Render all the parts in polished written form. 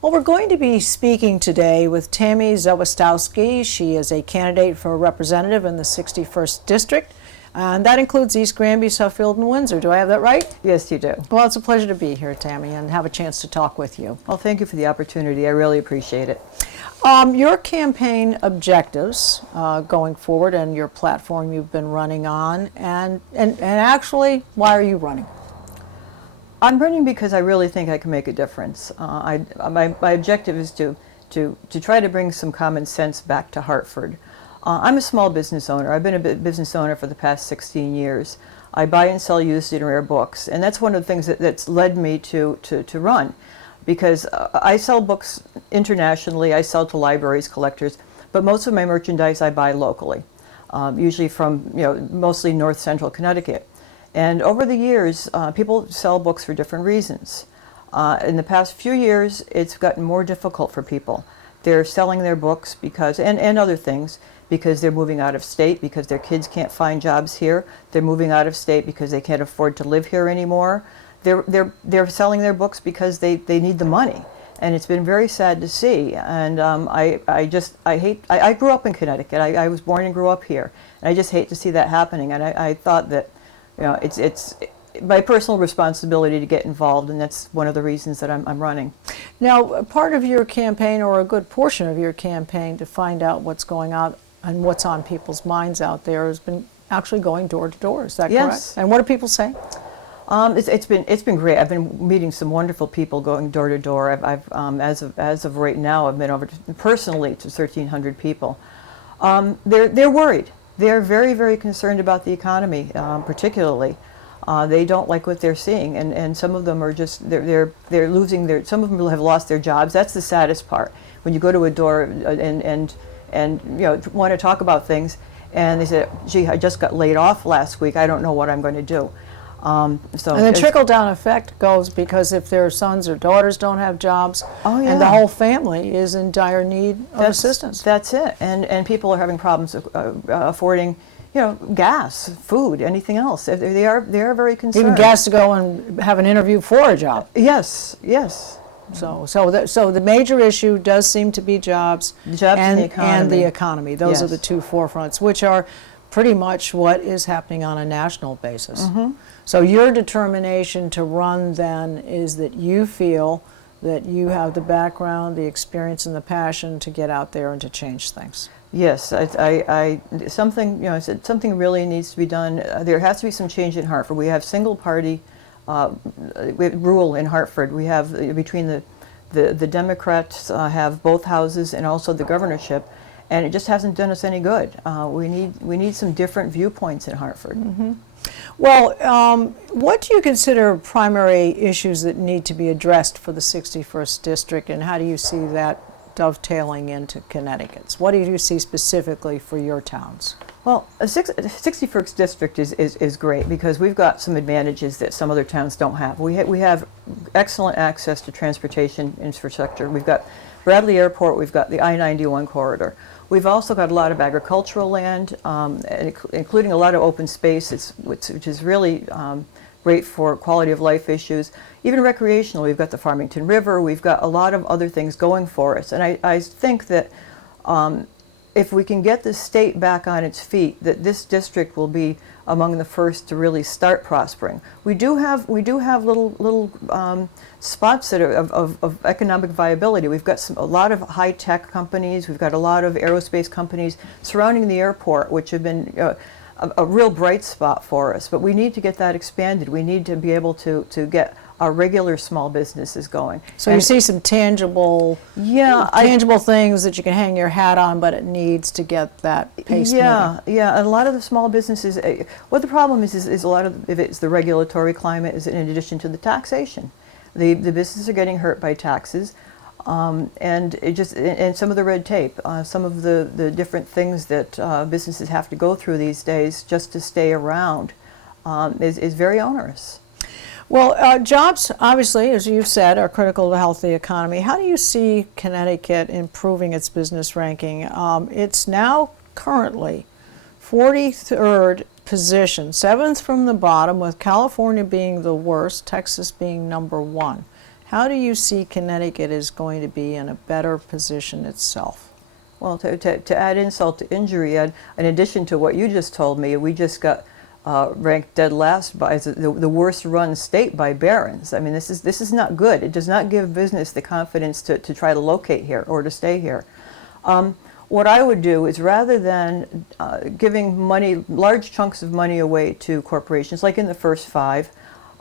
Well, we're going to be speaking today with Tami Zawistowski. She is a candidate for a representative in the 61st District, and that includes East Granby, Suffield, and Windsor. Do I have that right? Yes, you do. Well, it's a pleasure to be here, Tami, and have a chance to talk with you. Well, thank you for the opportunity. I really appreciate it. Your campaign objectives going forward and your platform you've been running on, and actually, why are you running? I'm running because I really think I can make a difference. My objective is to try to bring some common sense back to Hartford. I'm a small business owner. I've been a business owner for the past 16 years. I buy and sell used and rare books, and that's one of the things that's led me to run, because I sell books internationally. I sell to libraries, collectors, but most of my merchandise I buy locally, usually from mostly North Central Connecticut. And over the years, people sell books for different reasons. In the past few years, it's gotten more difficult for people. They're selling their books because, and other things, because they're moving out of state, because their kids can't find jobs here. They're moving out of state because they can't afford to live here anymore. They're selling their books because they need the money. And it's been very sad to see. And I grew up in Connecticut. I was born and grew up here. And I just hate to see that happening. And I thought that it's my personal responsibility to get involved, and that's one of the reasons that I'm running. Now, part of your campaign, or a good portion of your campaign, to find out what's going on and what's on people's minds out there has been actually going door to door. Is that Yes. correct? And what do people say? It's been great. I've been meeting some wonderful people going door to door. I've as of right now, I've been over personally to 1,300 people. They're worried. They're very, very concerned about the economy, particularly. They don't like what they're seeing, and some of them are just they're losing their. Some of them have lost their jobs. That's the saddest part. When you go to a door and want to talk about things, and they say, "Gee, I just got laid off last week. I don't know what I'm going to do." And the trickle-down effect goes because if their sons or daughters don't have jobs, and the whole family is in dire need of assistance. That's it. And people are having problems affording, gas, food, anything else. They are very concerned. Even gas to go and have an interview for a job. Yes, yes. So the major issue does seem to be jobs, and the economy. And the economy. Those Yes. are the two forefronts, which are pretty much what is happening on a national basis. Mm-hmm. So your determination to run then is that you feel that you have the background, the experience, and the passion to get out there and to change things. Yes, something really needs to be done. There has to be some change in Hartford. We have single party rule in Hartford. We have between the Democrats have both houses and also the governorship, and it just hasn't done us any good. We need some different viewpoints in Hartford. Mm-hmm. Well, what do you consider primary issues that need to be addressed for the 61st District, and how do you see that dovetailing into Connecticut's? What do you see specifically for your towns? Well, the 61st District is great because we've got some advantages that some other towns don't have. We have excellent access to transportation infrastructure. We've got Bradley Airport, we've got the I-91 corridor. We've also got a lot of agricultural land, including a lot of open space, which is really great for quality of life issues. Even recreational, we've got the Farmington River, we've got a lot of other things going for us. And I think that if we can get the state back on its feet, that this district will be among the first to really start prospering. We do have little spots that are of economic viability. We've got a lot of high-tech companies. We've got a lot of aerospace companies surrounding the airport, which have been a real bright spot for us. But we need to get that expanded. We need to be able to get our regular small businesses going. So you see some tangible things that you can hang your hat on, but it needs to get that pace moving. Yeah. And a lot of the small businesses, what the problem is a lot of it's the regulatory climate, is in addition to the taxation. The businesses are getting hurt by taxes, and some of the red tape, some of the different things that businesses have to go through these days just to stay around is very onerous. Well, jobs, obviously, as you've said, are critical to the healthy economy. How do you see Connecticut improving its business ranking? It's now currently 43rd position, 7th from the bottom, with California being the worst, Texas being number 1. how do you see Connecticut is going to be in a better position itself? Well, to add insult to injury, in addition to what you just told me, we just got ranked dead last by the worst run state by Barron's. I mean, this is not good. It does not give business the confidence to try to locate here or to stay here. What I would do is, rather than giving money, large chunks of money away to corporations, like in the first 5,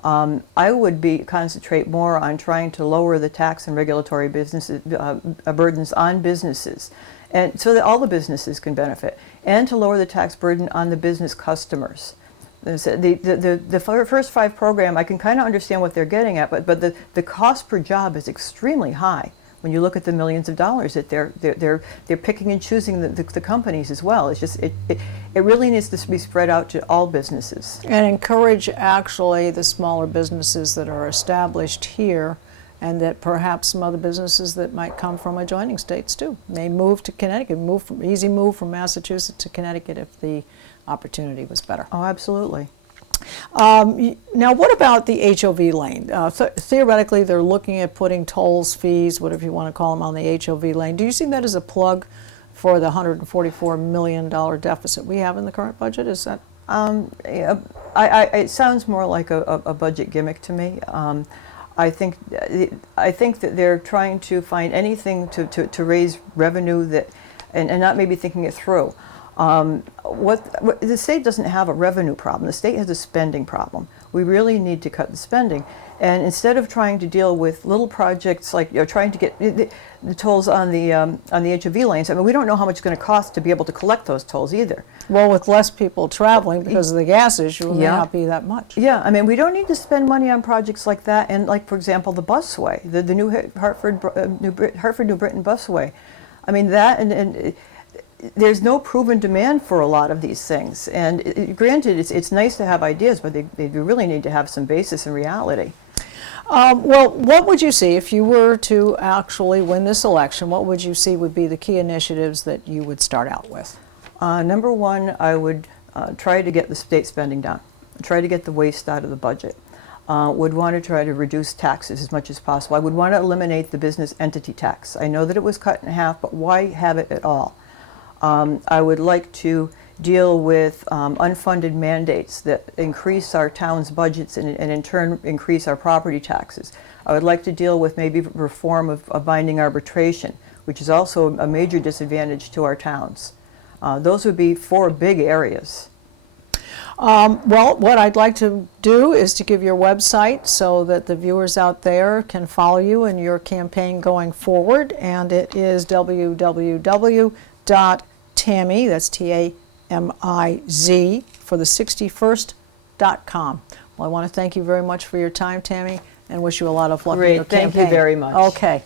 I would concentrate more on trying to lower the tax and regulatory burdens on businesses, and so that all the businesses can benefit, and to lower the tax burden on the business customers. The first 5 program, I can kind of understand what they're getting at, but the cost per job is extremely high when you look at the millions of dollars that they're picking and choosing the companies as well. It's just it really needs to be spread out to all businesses. And encourage actually the smaller businesses that are established here, and that perhaps some other businesses that might come from adjoining states too may move to Connecticut, easy move from Massachusetts to Connecticut if the opportunity was better. Oh, absolutely. Now, what about the HOV lane? Theoretically, they're looking at putting tolls, fees, whatever you want to call them, on the HOV lane. Do you see that as a plug for the $144 million deficit we have in the current budget? Is that? It sounds more like a budget gimmick to me. I think that they're trying to find anything to raise revenue and not maybe thinking it through. The state doesn't have a revenue problem. The state has a spending problem. We really need to cut the spending. And instead of trying to deal with little projects like trying to get the tolls on the HOV lanes, I mean, we don't know how much it's going to cost to be able to collect those tolls either. Well, with less people traveling because of the gas issue, it may not be that much. Yeah, I mean, we don't need to spend money on projects like that. And like, for example, the busway, the new Hartford New Britain busway. I mean, that and there's no proven demand for a lot of these things. And granted, it's nice to have ideas, but they really need to have some basis in reality. Well, what would you see if you were to actually win this election? What would you see would be the key initiatives that you would start out with? Number 1, I would try to get the state spending down, try to get the waste out of the budget. Would want to try to reduce taxes as much as possible. I would want to eliminate the business entity tax. I know that it was cut in half, but why have it at all? I would like to deal with unfunded mandates that increase our town's budgets and in turn increase our property taxes. I would like to deal with maybe reform of binding arbitration, which is also a major disadvantage to our towns. Those would be 4 big areas. Well, what I'd like to do is to give your website so that the viewers out there can follow you in your campaign going forward, and it is www.Tami, that's T-A-M-I-Z, for the 61st.com. Well, I want to thank you very much for your time, Tami, and wish you a lot of luck in your campaign. Thank you very much. Okay.